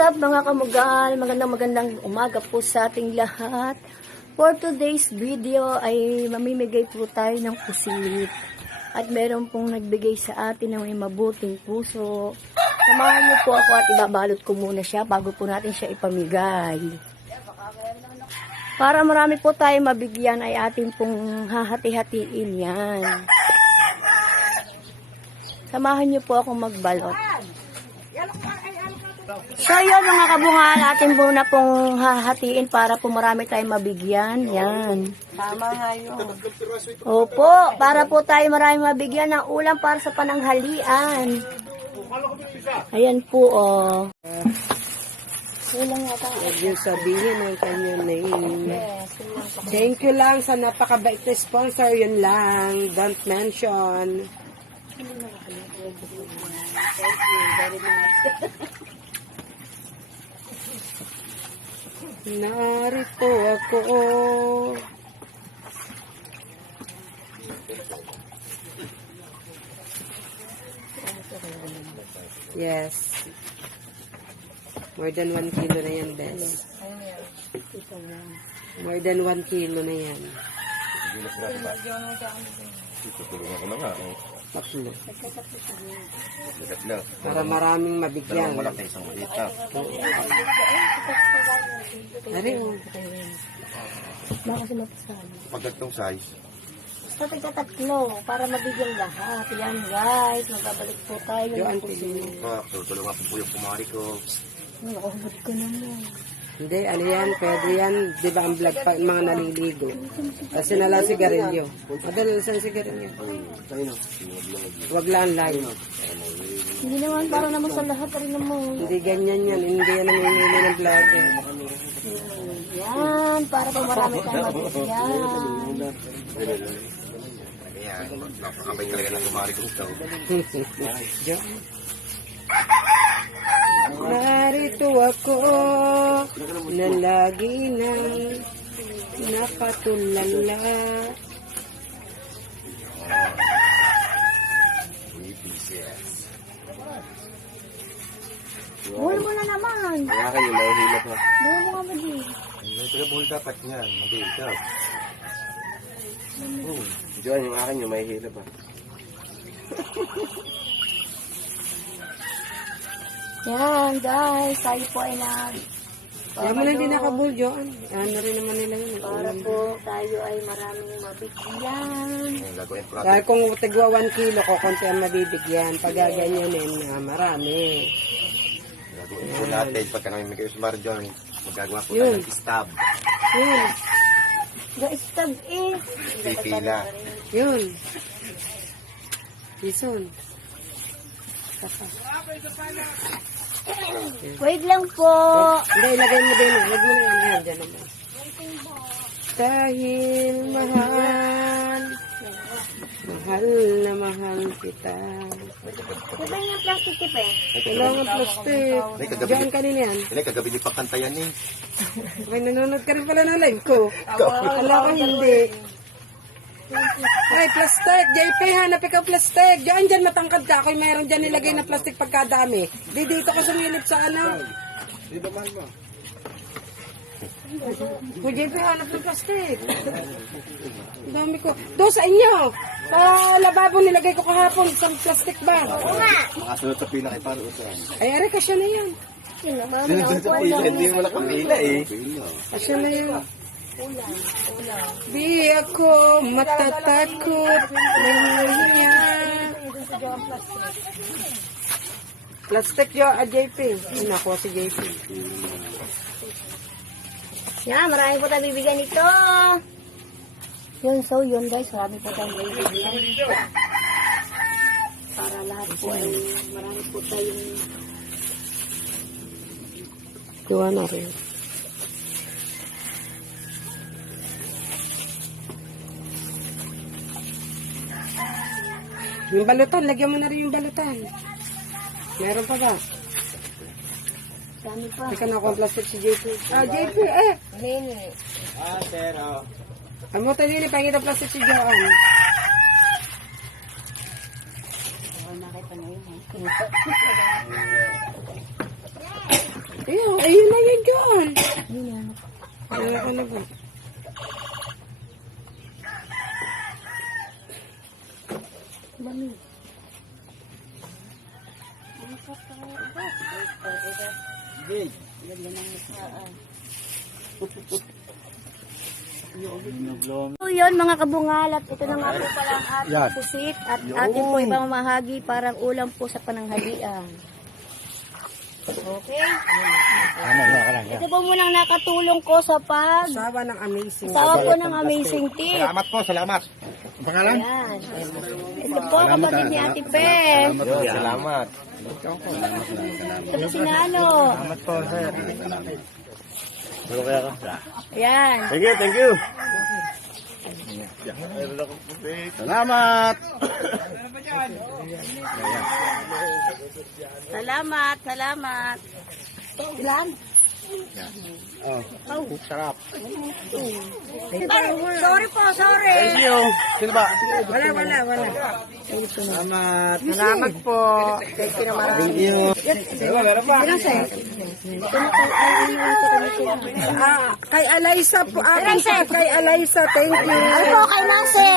up mga kamugal? Magandang umaga po sa ating lahat. For today's video ay mamimigay po tayo ng pusit. At meron pong nagbigay sa atin ng may mabuting puso. Samahan niyo po ako at ibabalot ko muna siya bago po natin siya ipamigay. Para marami po tayo mabigyan ay atin pong hahati-hatiin yan. Samahan niyo po ako magbalot. So yun mga kabungal, atin po na pong hahatiin para po marami tayong mabigyan. Yan. Tama nga yun. Opo, para po tayo marami mabigyan ng ulam para sa pananghalian. Ayan po oh. Ulang yata. Huwag niyo sabihin ang kanyang name. Thank you lang sa napakabait na sponsor. Yun lang. Don't mention. Thank you very much. Narito ako. Yes. More than 1 kilo na yan, Bes. More than 1 kilo na yan. Tutulungan ko na nga. Tatlo. Lagat lang. Para maraming mabigyan. Dalawang malaki, isang maliit na. Ari, Baka sumapasan. Pag ganitong size, Basta tigtatlo para mabigyan lahat. Yan guys, magbabalik po tayo. Yung ng auntie. pusit. tutulungan ko po yung kumari ko. Nakahubad ko naman. Hindi, ano yan, pwede yan. Di ba ang vlog pa, mga naliligo. Kasi nala sigarilyo. Madala sa sigarilyo. Wag lang live. Hindi naman, para naman sa lahat rin naman. Hindi ganyan yan. Hindi yan namimili ng vlog. Yan, para po marami tayong mabigyan. Kaya, napakabay talaga ng kumari ko ito. Diyan. Narito ako na lagi nang napatulala. Buhol mo na naman. Kaya kayo, may hilap na. Buhol mo nga ba di? May tagabuhol dapat niyan, mag-hilap. Diyan, yung akin yung may hilap pa. Yan guys, tayo po ay Kaya mo lang din nakabulyo. Ano rin naman nila yun. para po tayo ay maraming mabigyan. Yung gagawin ko Dahil kung tigwa 1 kilo ko, konti ang mabibigyan. Pag gaganyanin na marami. Gagawin po natin. Pagka namimigay sa Marjon, magagawa po Yun. tayo ng stab. Yun. Guys, tag eh. Pipila. Yun. Lison. Wait lang po. Hindi, ilagay mo din. Huwag mo na yan. Yan, dyan naman. Dahil mahal. Mahal na mahal kita. Diba yung plastic tip eh? Kailangan plastic. Diyan kanina yan. Hindi, kagabi niyo pakantayan eh. May nanonood ka rin pala ng live ko. Alam ko hindi. Ay, plastic. JP, hanap ikaw plastic. Diyan, dyan, matangkad ka. Ako'y meron dyan nilagay na plastic pagkadami. Di dito ka sumilip sa ano. O, JP, hanap ng plastic. Ang dami ko. Doon sa inyo. Sa lababo nilagay ko kahapon. Isang plastic bag. Makasunod sa pila kay Parusan. Ay, ari, kasya na yan. Hindi mo na pamila eh. Kasya na yan. Di ako matatakot niya. Plastic yo, JP. Nakuha si JP. Yan, marami po tayo bibigyan ito. Yun, so yun guys, marami po tayo bibigyan. Para lahat po ay marami po tayong Kuha na rin. Yung balutan, lagyan mo na rin yung balutan. Meron pa ba? dami pa. Teka na ako ang plastic si JP. Ah, JP, eh! Nini. Amo tayo nili, pangit ang plastic si Joan. Ayun na yan dyan. Ayan. Wala ka na ba? Mami. So yun mga kabungalat, ito na nga po pala ang ating pusit at ating po ipamamahagi parang ulam po sa pananghalian. Okay? Ito po munang nakatulong ko sa Sawa ng amazing. sawa po ng amazing tip. Salamat po, salamat. Ayan. Ito po kapatid ni Ate Pe. Salamat. Ito po si Nano. Salamat po, sir. Ayan. Thank you. Salamat. Salamat. Ilan? Oh, sarap. Sorry po, sorry. Thank you. Sino ba? Wala. Salamat po. Thank you naman. Thank you. Kay Alaysa po. Kay Alaysa, thank you. Ano po kay Nase?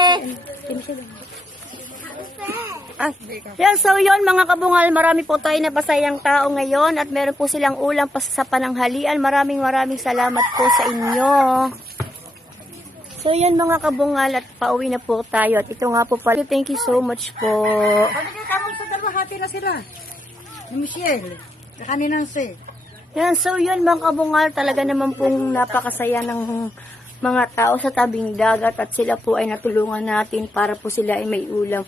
Yan, so yun mga kabungal, marami po tayo na pasayang tao ngayon at meron po silang ulam pa sa pananghalian. Maraming salamat po sa inyo. So yun mga kabungal at pauwi na po tayo at ito nga po pala. Thank you so much po. Sa dalawa, hati na sila. Ni Michelle. Kaninang si. Yan, so yun mga kabungal, talaga naman pong napakasaya ng mga tao sa tabing dagat at sila po ay natulungan natin para po sila ay may ulam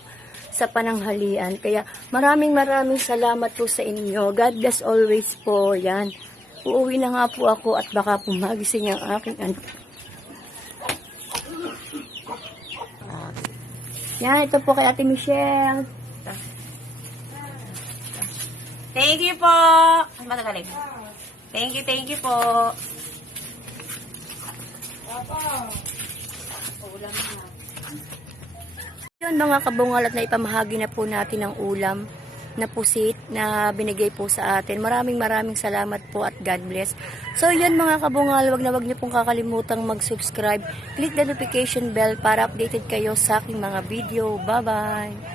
sa pananghalian. Kaya maraming salamat po sa inyo. God bless always po. Yan. Uuwi na nga po ako at baka po magising ang aking anak. Yan, ito po kay Ate Michelle. Thank you po. Ano ba tagalig? Thank you po. Yun mga kabungal at naipamahagi na po natin ang ulam na pusit na binigay po sa atin. Maraming salamat po at God bless. So yun mga kabungal, wag niyo pong kakalimutang mag-subscribe. Click the notification bell para updated kayo sa aking mga video. Bye-bye!